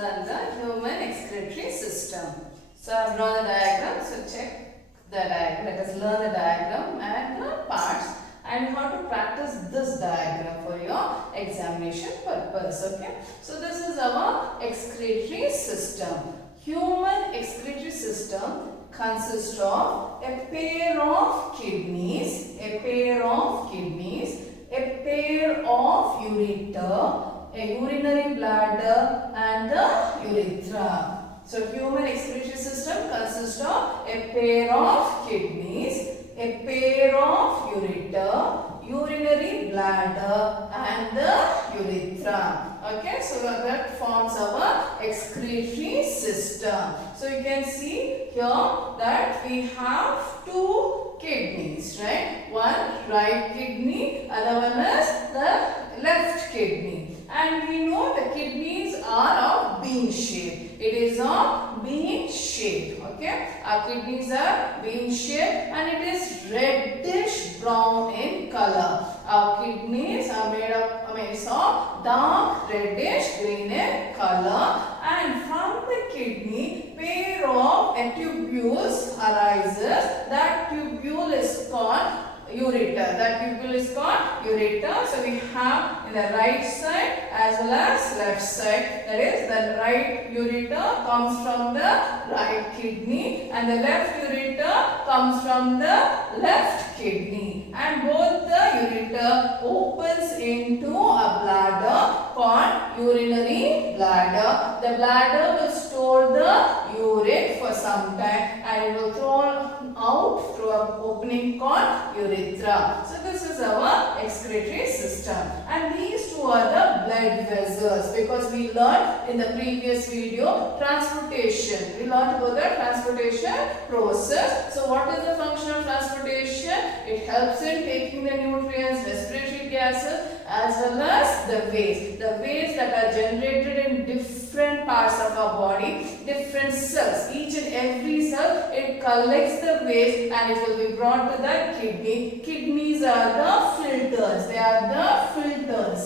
learn the human excretory system. So I have drawn the diagram. So check the diagram. Let us learn the diagram and the parts. And you have to practice this diagram for your examination purpose. Okay. So this is our excretory system. Human excretory system consists of a pair of kidneys, a pair of ureter, a urinary bladder and the urethra. So human excretory system consists of a pair of kidneys, a pair of ureter, urinary bladder and the urethra. Okay, so that forms our excretory system. So you can see here that we have two kidneys, right? One right kidney, other one is the left kidney. And we know the kidneys are of bean shape. It is of bean shape. Okay, our kidneys are bean shape and it is reddish brown in color. Our kidneys are made of dark reddish green in color, and from the kidney pair of tubules arises. That tubule is called ureter. That tubule is called ureter. So we have in the right side as well as left side. That is, the right ureter comes from the right kidney and the left ureter comes from the left kidney. And both the ureter opens into a bladder called urinary bladder. The bladder will store the urine for some time and it will throw out through an opening called urethra. So this is our excretory system, and these two are the blood vessels, because we learned in the previous video transportation. We learned about the transportation process. So what is the function of transportation? It helps in taking the nutrients, respiratory gases as well as the waste. The waste that are generated in different parts of our body, different cells. Each and every cell, it collects the waste and it will be brought to the kidney. Kidneys are the filters. They are the filters.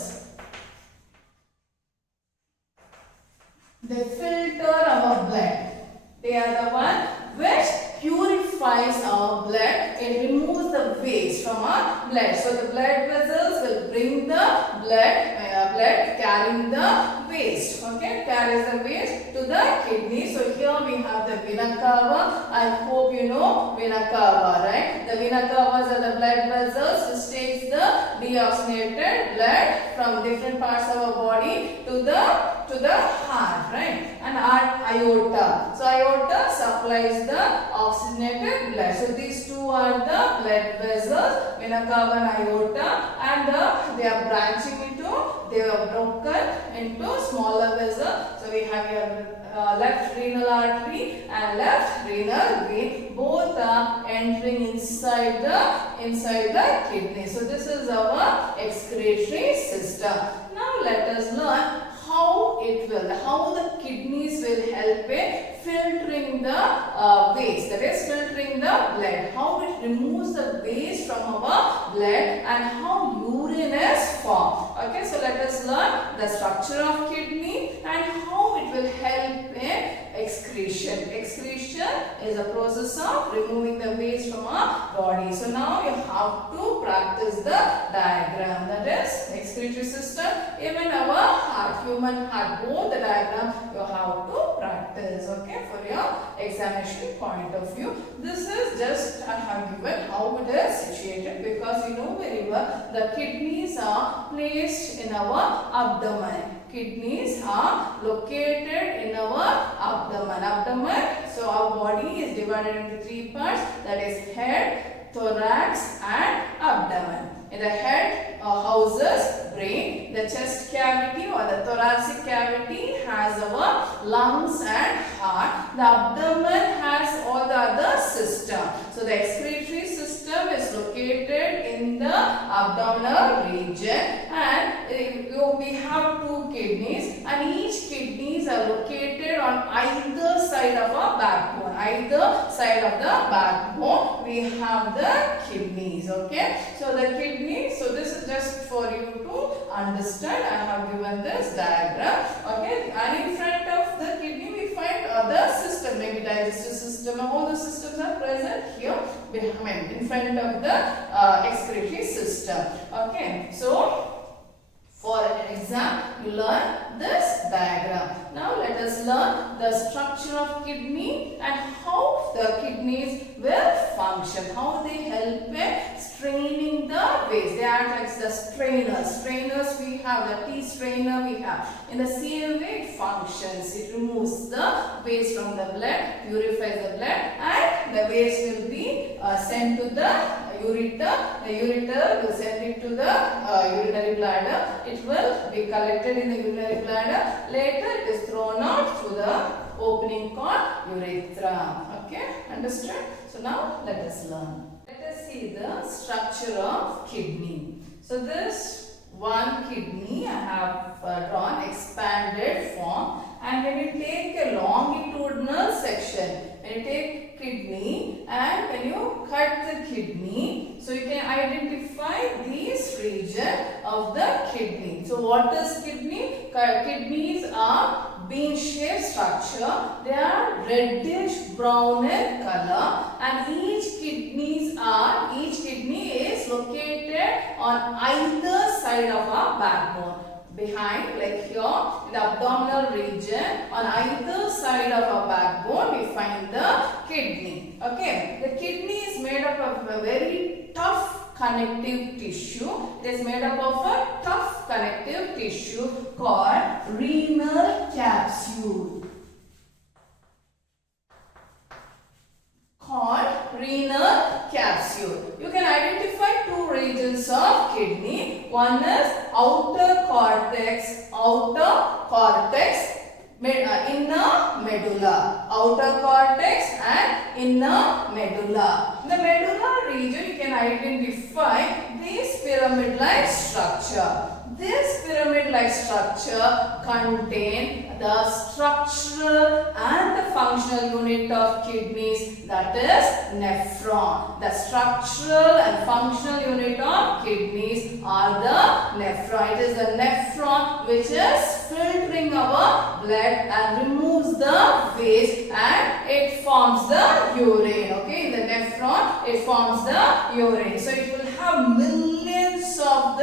They filter our blood. They are the one which purifies our blood. It removes the waste from our blood. So the blood vessels will bring the blood carrying the waste. Okay, carries the waste to the kidney. So here we have the vena cava. I hope you know vena cava, right? The vena cavas are the blood vessels which takes the deoxygenated blood from different parts of our body to the heart, right? And our aorta. So aorta supplies the oxygenated blood. So these two are the blood vessels, vena cava and aorta, and they are branching into, they are broken into smaller vessels. So we have here left renal artery and left renal vein. Both are entering inside the kidney. So this is our excretory system. Now let us learn how the kidneys will help in filtering the waste, that is filtering the blood, how it removes the waste from our blood and how urine is formed. Okay, so let us learn the structure of kidney and how it will help in excretion. Excretion is a process of removing the waste from our body. So now you have to practice the diagram, that is excretory system. Even our heart, human heart, both the diagram you have to practice, okay, for your examination point of view. This is just I have given how it is situated, because you know very well the kidneys are placed in our abdomen. Kidneys are located in our abdomen. So our body is divided into three parts, that is head, thorax and abdomen. In the head houses brain, the chest cavity or the thoracic cavity has our lungs and heart. The abdomen has all the other system. So the excretory system is located in the abdominal region, and we have two kidneys, and each kidneys are located on either side of our backbone. Either side of the backbone we have the kidneys. Okay, so the kidney, so this is just for you to understand. I have given this diagram. Okay, and in front of digestive system, all the systems are present here behind, in front of the excretory system. Okay, so for an exam, you learn this diagram. Now let us learn the structure of kidney and how the kidneys will function, how they help in straining the waste. They are like the strainers. Strainers we have, the tea strainer we have. In the same way it functions. It removes the waste from the blood, purifies the blood, and the waste will be sent to the ureter. The ureter will send it to the urinary bladder. It will be collected in the urinary bladder. Later it is thrown out through the opening called urethra. Okay, understood? So now let us learn. Let us see the structure of kidney. So this one kidney I have drawn expanded form, and when you take a longitudinal section, when you take kidney and when you cut the kidney, so you can identify these region of the kidney. So what is kidney? Kidneys are bean-shaped structure. They are reddish brown in color, and each kidney is located on either side of our backbone. Behind, like here in the abdominal region, on either side of our backbone we find the kidney. Okay, the kidney is made up of a very tough connective tissue. It is made up of a tough connective tissue called renal capsule. You can identify two regions of kidney. One is outer cortex, inner medulla. Outer cortex and inner medulla. In the medulla region, you can identify this pyramid-like structure. This pyramid-like structure contains the structural and the functional unit of kidneys, that is nephron. The structural and functional unit of kidneys are the nephron. It is the nephron which is filtering our blood and removes the waste, and it forms the urine. Okay, in the nephron it forms the urine. So it will have millions of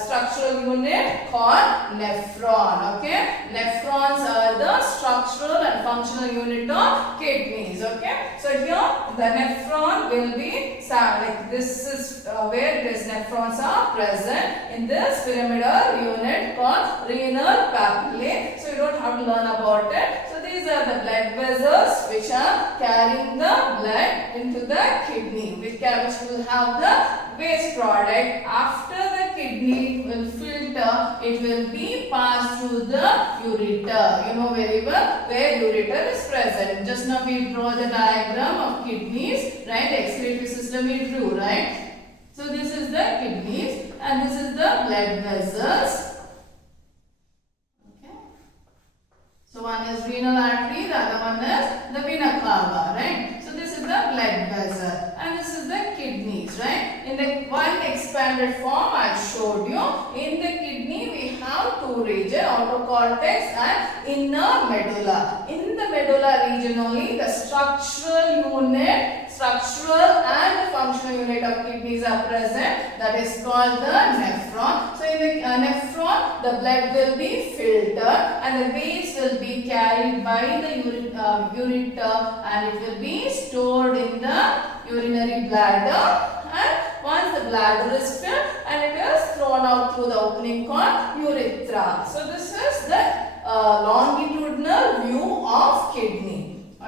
structural unit called nephron. Okay, nephrons are the structural and functional unit of kidneys. Okay, so here the nephron will be like this is where these nephrons are present in this pyramidal unit called renal papillae. So you don't have to learn about it. So these are the blood vessels which are carrying the blood into the kidney, which will have the waste product. After the kidney will filter, it will be passed through the ureter. You know very well where ureter is present. Just now we draw the diagram of kidneys, right? The excretory system we drew, right? So this is the kidneys and this is the blood vessels. Okay. So one is renal artery, the other one is the vena cava, right? So this is the blood vessel and this is the kidneys, right? In the one expanded form I showed you, in the kidney we have two regions, outer cortex and inner medulla. In the medulla region only the structural and the functional unit of kidneys are present, that is called the nephron. So in the nephron the blood will be filtered and the waste will be carried by the ureter and it will be stored in the urinary bladder, and once the bladder is filled and it is thrown out through the opening called urethra. So this is the longitudinal view of kidney.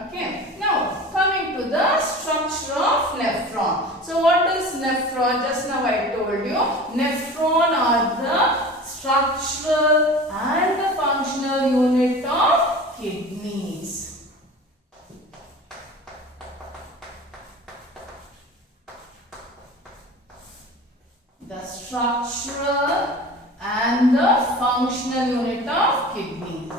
Okay. Now coming to the structure of nephron. So what is nephron? Just now I told you, nephron are the structural and the functional unit of kidneys. The structural and the functional unit of kidneys.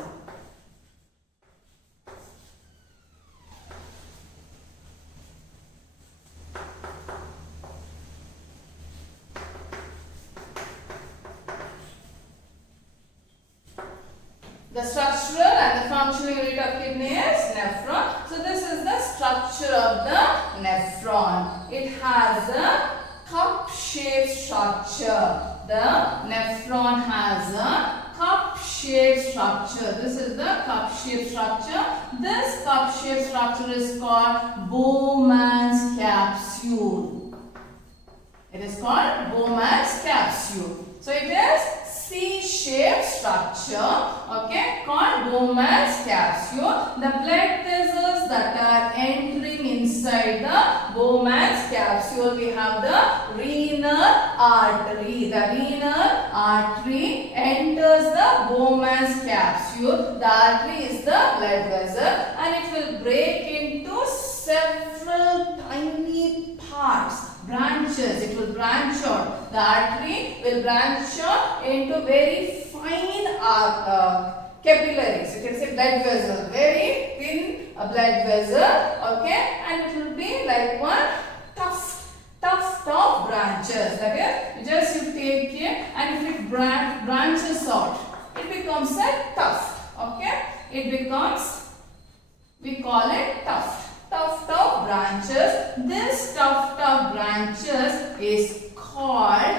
The structural and the functional unit of kidney is nephron. So this is the structure of the nephron. It has a cup-shaped structure. The nephron has a cup-shaped structure. This is the cup-shaped structure. This cup-shaped structure is called Bowman's capsule. It is called Bowman's capsule. So it is C-shaped structure, okay, called Bowman's capsule. The blood vessels that are entering inside the Bowman's capsule, we have the renal artery. The renal artery enters the Bowman's capsule. The artery is the blood vessel and it will break into several tiny parts. Branches, it will branch out. The artery will branch out into very fine capillaries. You can say blood vessel, very thin blood vessel, okay, and it will be like one tuft of branches. That is, just you take it and if it branches out, it becomes a tuft, okay. It becomes, we call it tuft of branches. This tuft of branches is called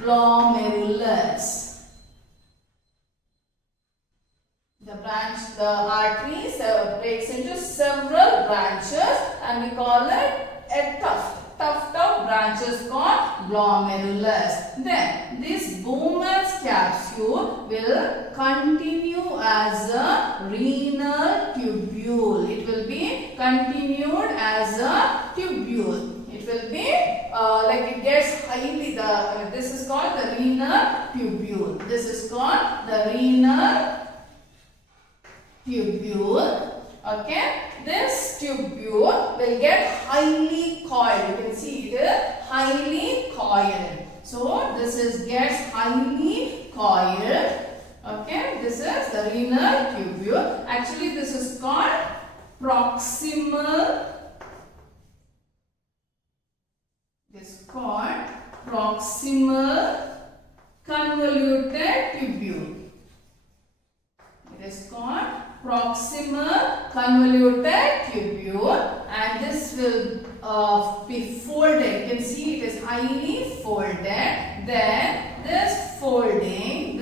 glomerulus. The arteries breaks into several branches and we call it a tuft of branches called glomerulus. Then this Bowman's capsule will continue as a renal tubule. It will be continued as a tubule. It will be like it gets highly, this is called the renal tubule. This is called the renal tubule. Okay, this tubule will get highly coiled. You can see it is highly coiled. So this gets highly coiled. Okay, this is the renal tubule. Actually, this is called proximal. This is called proximal convoluted tubule. It is called proximal convoluted tubule and this will be folded. You can see it is highly folded. Then this folding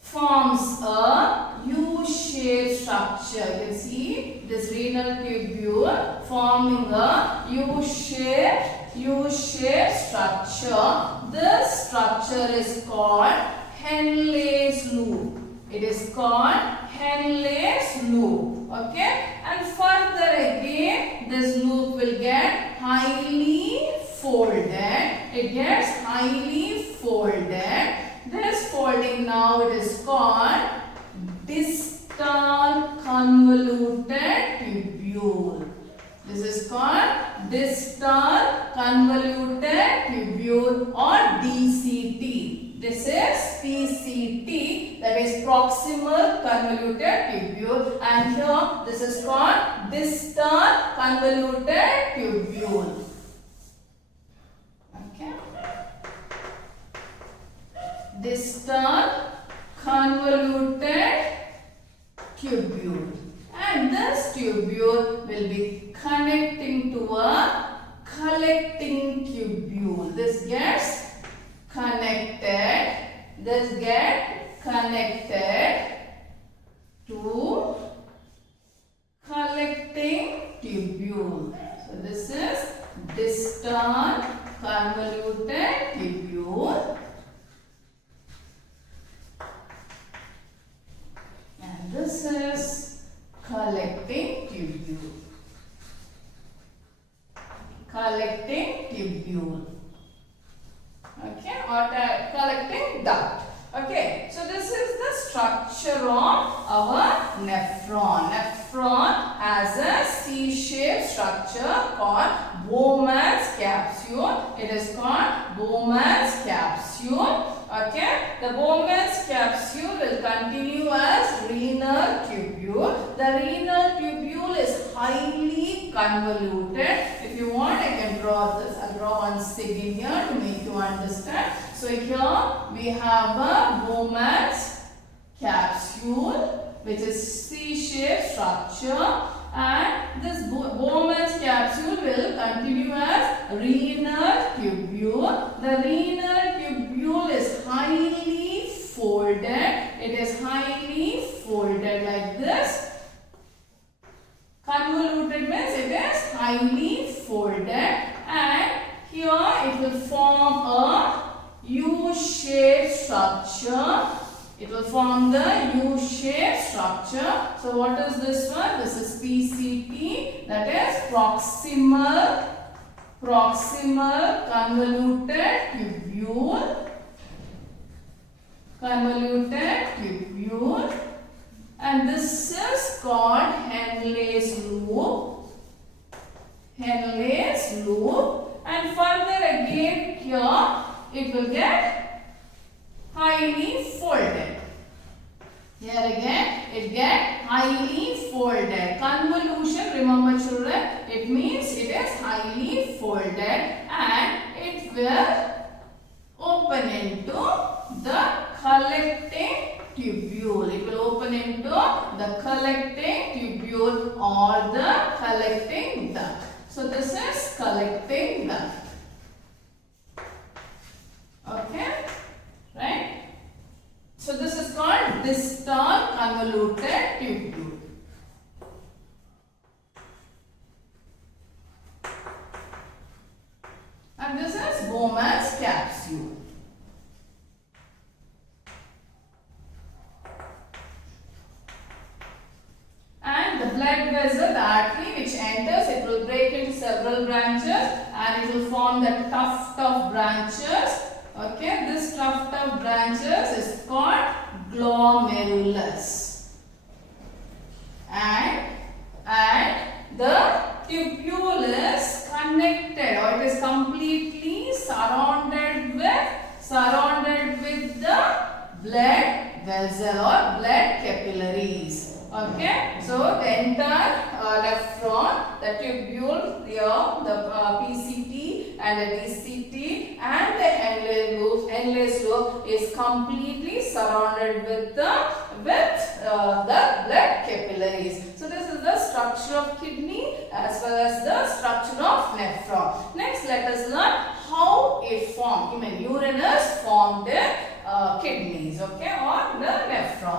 forms a U-shaped structure. You can see this renal tubule forming a U-shaped structure. This structure is called Henle's loop. It is called Henle's loop. Okay, and further again this loop will get highly folded. It gets highly folded. This folding now it is called distal convoluted tubule. This is called distal convoluted tubule or DCT. This is PCT, that is proximal convoluted tubule, and here this is called distal convoluted tubule. Okay, distal convoluted tubule, and this tubule will be connecting to a collecting tubule. This gets connected, this get connected to collecting tubule. So this is distal convoluted tubule and this is collecting tubule. Collecting tubule. Okay, or collecting duct. Okay, so this is the structure of our nephron. Nephron has a C-shaped structure called Bowman's capsule. It is called Bowman's capsule. Okay, the Bowman's capsule will continue as renal tubule. The renal tubule is highly convoluted. If you want, I can draw this. I'll draw one sign here to make you understand. So So here we have a Bowman's capsule, which is C-shaped structure, and this Bowman's capsule will continue as renal tubule. The renal tubule is highly folded. It is highly folded like this. Convoluted means it is highly folded, and here it will form a U-shaped structure. It will form the U-shaped structure. So what is this one? This is PCT, that is proximal convoluted tubule. Convoluted tubule. And this is called Henle's loop. Henle's loop. And further again here it will get highly folded. Here again it get highly folded. Convolution, remember children, it means it is highly folded, and it will open into the collecting tubule. It will open into the collecting tubule or the collecting duct. So this is collecting duct. Okay, right? So this is called distal convoluted tubule. And this is Bowman's capsule. And the blood vessel, the artery which enters, it will break into several branches and it will form the tuft of branches. Okay, this tuft of branches is called glomerulus. And the tubule is connected, or it is completely surrounded with the blood vessel or blood capillaries. Okay, so the entire nephron, the tubule, the PCT and the DCT and the Henle's loop is completely surrounded with the blood capillaries. So this is the structure of kidney as well as the structure of nephron. Next, let us learn how it formed. Uranus formed the kidneys, okay, or the nephron.